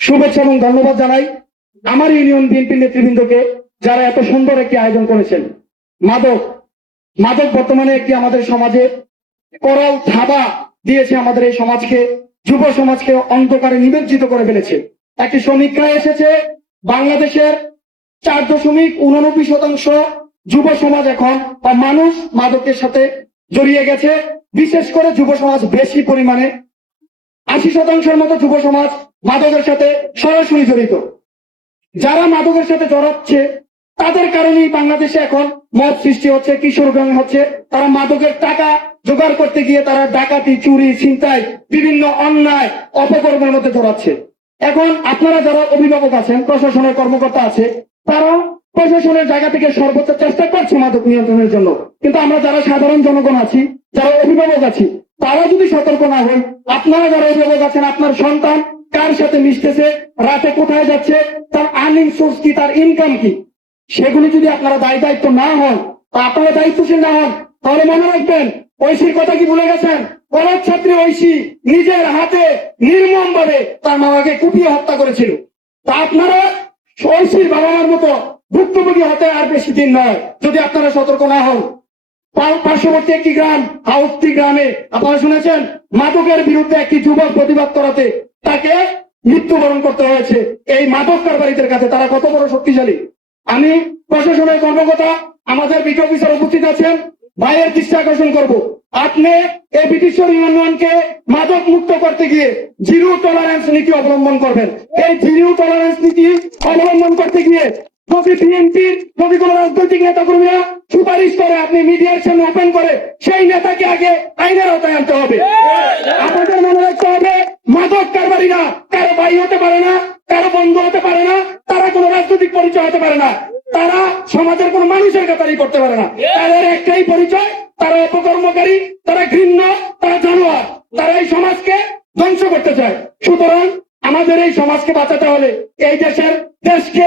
শুভেচ্ছা এবং ধন্যবাদ জানাই আমার ইউনিয়ন বিএনপি নেতৃবৃন্দকে যারা এত সুন্দর একটি আয়োজন করেছেন। মাদক মাদক বর্তমানে একটি আমাদের সমাজে করল থাবা দিয়েছে আমাদের এই সমাজকে, যুব সমাজকে অন্ধকারে নিমজ্জিত করে ফেলেছে। একটি সমীক্ষায় এসেছে, বাংলাদেশের চার দশমিক উননব্বই শতাংশ যুব সমাজ এখন বা মানুষ মাদকের সাথে জড়িয়ে গেছে। বিশেষ করে যুব সমাজ বেশি পরিমাণে আশি শতাংশের মতো যুব সমাজ মাদকের সাথে সরাসরি জড়িত। যারা মাদকের সাথে জড়াচ্ছে, তাদের কারণেই বাংলাদেশে এখন মদ সৃষ্টি হচ্ছে, কিশোর গ্যাং হচ্ছে। তারা মাদকের টাকা জোগাড় করতে গিয়ে তারা ডাকাতি, চুরি, ছিনতাই, বিভিন্ন অন্যায়, অপকর্মের মধ্যে জড়াচ্ছে। এখন আপনারা যারা অভিভাবক আছেন, প্রশাসনের কর্মকর্তা আছে তারা প্রশাসনের জায়গা থেকে সর্বোচ্চ চেষ্টা করছে মাদক নিয়ন্ত্রণের জন্য। কিন্তু আমরা যারা সাধারণ জনগণ আছি, যারা অভিভাবক আছি তারা যদি সতর্ক না হই আপনারা যারা অভিভাবক আছেন, আপনার সন্তান কার সাথে মিশতেছে, রাতে কোথায় যাচ্ছে, তার আর্নিং সোর্স কি, তার ইনকাম কি, সেগুলি যদি আপনারা দায়ী দায়িত্ব না হন আপনারা দায়িত্বশীল না হন, তাহলে মনে রাখবেন, ঐশীর কথা কি ভুলে গেছেন? কলেজ ছাত্রী ঐশী নিজের হাতে নির্মম ভাবে তার মামাকে কুপিয়ে হত্যা করেছিল। তা আপনারা ঐশীর বাবা মার মতো ভুক্তভোগী হতে আর বেশি দিন নয়, যদি আপনারা সতর্ক না হন। পার্শ্ববর্তী একটি গ্রাম হাউসটি গ্রামে। আপনারা শুনেছেন, মাদকের বিরুদ্ধে একটি যুবক প্রতিবাদ করাতে তাকে মৃত্যুবরণ করতে হয়েছে। এই মাদক কাছে তারা কত বড় শক্তিশালী? আমি প্রশাসনের কর্মকর্তা, আমাদের অফিসার উপস্থিত আছেন। ভাইয়ের দৃষ্টি আকর্ষণ করব। আপনি এই ব্রিটিশ্বর ইউনিয়নকে মাদক মুক্ত করতে গিয়ে জিরো টলারেন্স নীতি অবলম্বন করবেন। এই জিরো টলারেন্স নীতি অবলম্বন করতে গিয়ে যদি বিএনপির যদি কোন রাজনৈতিক নেতা কর্মীরা সুপারিশ করে আপনি মিডিয়ার সামনে ওপেন করে সেই নেতাকে আগে আইনের আওতায় আনতে হবে। আমাদের মনে রাখতে হবে, মাদক কারবারিরা কারও ভাই হতে পারে না, কারও বন্ধু হতে পারে না, তারা কোনো রাজনৈতিক পরিচয় হতে পারে না। তারা সমাজের কোন মানুষের কাতারি করতে পারে না। তাদের একটাই পরিচয়, তারা অপকর্মকারী, তারা ঘৃণ্য, তারা জানোয়ার, তারা এই সমাজকে ধ্বংস করতে চায়। সুতরাং আমাদের এই সমাজকে বাঁচাতে হলে এই দেশের দেশকে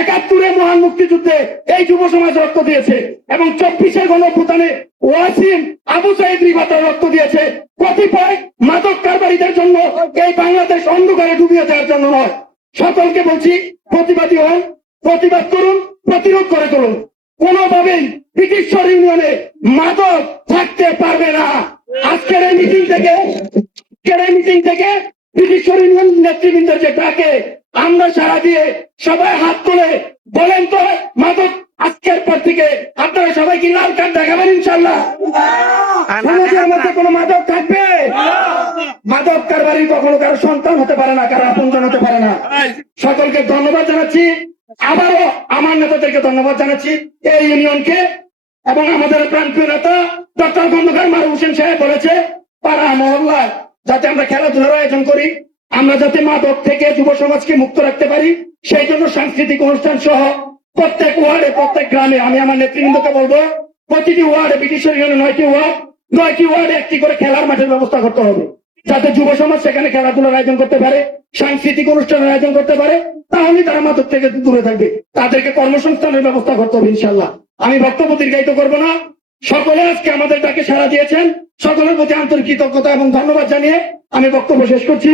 একাত্তরে মহান মুক্তিযুদ্ধে এই যুব সমাজ রক্ত দিয়েছে এবং চব্বিশে গণভূতানে ওয়াসিম আবু সাইদ রক্ত দিয়েছে, কতিপয় মাদক কারবারিদের জন্য এই বাংলাদেশ অন্ধকারে ডুবিয়ে দেওয়ার জন্য নয়। সকলকে বলছি, প্রতিবাদী হন, প্রতিবাদ করুন প্রতিরোধ করে তুলুন কোনোভাবেই ব্রিটিশ্বর ইউনিয়নে মাদক থাকতে পারবে না। আজকের এই মিটিং থেকে আজকের এই মিটিং থেকে ব্রিটিশ্বর ইউনিয়ন নেতৃবৃন্দের যে ডাকে আমরা সারা দিয়ে সবাই হাত তুলে বলেন তো মাদক আজকের পর থেকে আপনারা সবাই কি লাল কার্ড দেখাবেন ইনশাল্লাহ সমাজের মধ্যে কোনো মাদক থাকবে? মাদক কারবারি কখনো কারও সন্তান হতে পারে না কারও আপনজন হতে পারে না। সকলকে ধন্যবাদ জানাচ্ছি। আবারও আমার নেতাদেরকে ধন্যবাদ জানাচ্ছি এই ইউনিয়নকে এবং আমাদের প্রান্তীয় নেতা ডক্টর খন্দকার মারুফ হোসেন সাহেব বলেছে, পাড়া মহল্লায় যাতে আমরা খেলাধুলার আয়োজন করি, আমরা যাতে মাদক থেকে যুব সমাজকে মুক্ত রাখতে পারি, সেই জন্য সাংস্কৃতিক অনুষ্ঠান সহ প্রত্যেক ওয়ার্ডে, প্রত্যেক গ্রামে আমি আমার নেতৃবৃন্দকে বলব, প্রতিটি ওয়ার্ডে ব্রিটিশের ইউনিয়নে নয়টি ওয়ার্ড, নয়টি ওয়ার্ডে একটি করে খেলার মাঠের ব্যবস্থা করতে হবে। যাতে যুব সমাজ সেখানে খেলাধুলার আয়োজন করতে পারে, সাংস্কৃতিক অনুষ্ঠানের আয়োজন করতে পারে তাহলে তারা মাদক থেকে দূরে থাকবে। তাদেরকে কর্মসংস্থানের ব্যবস্থা করতে হবে ইনশাল্লাহ আমি বক্তব্য দীর্ঘায়িত করব না। সকলে আজকে আমাদের ডাকে সাড়া দিয়েছেন। সকলের প্রতি আন্তরিক কৃতজ্ঞতা এবং ধন্যবাদ জানিয়ে আমি বক্তব্য শেষ করছি।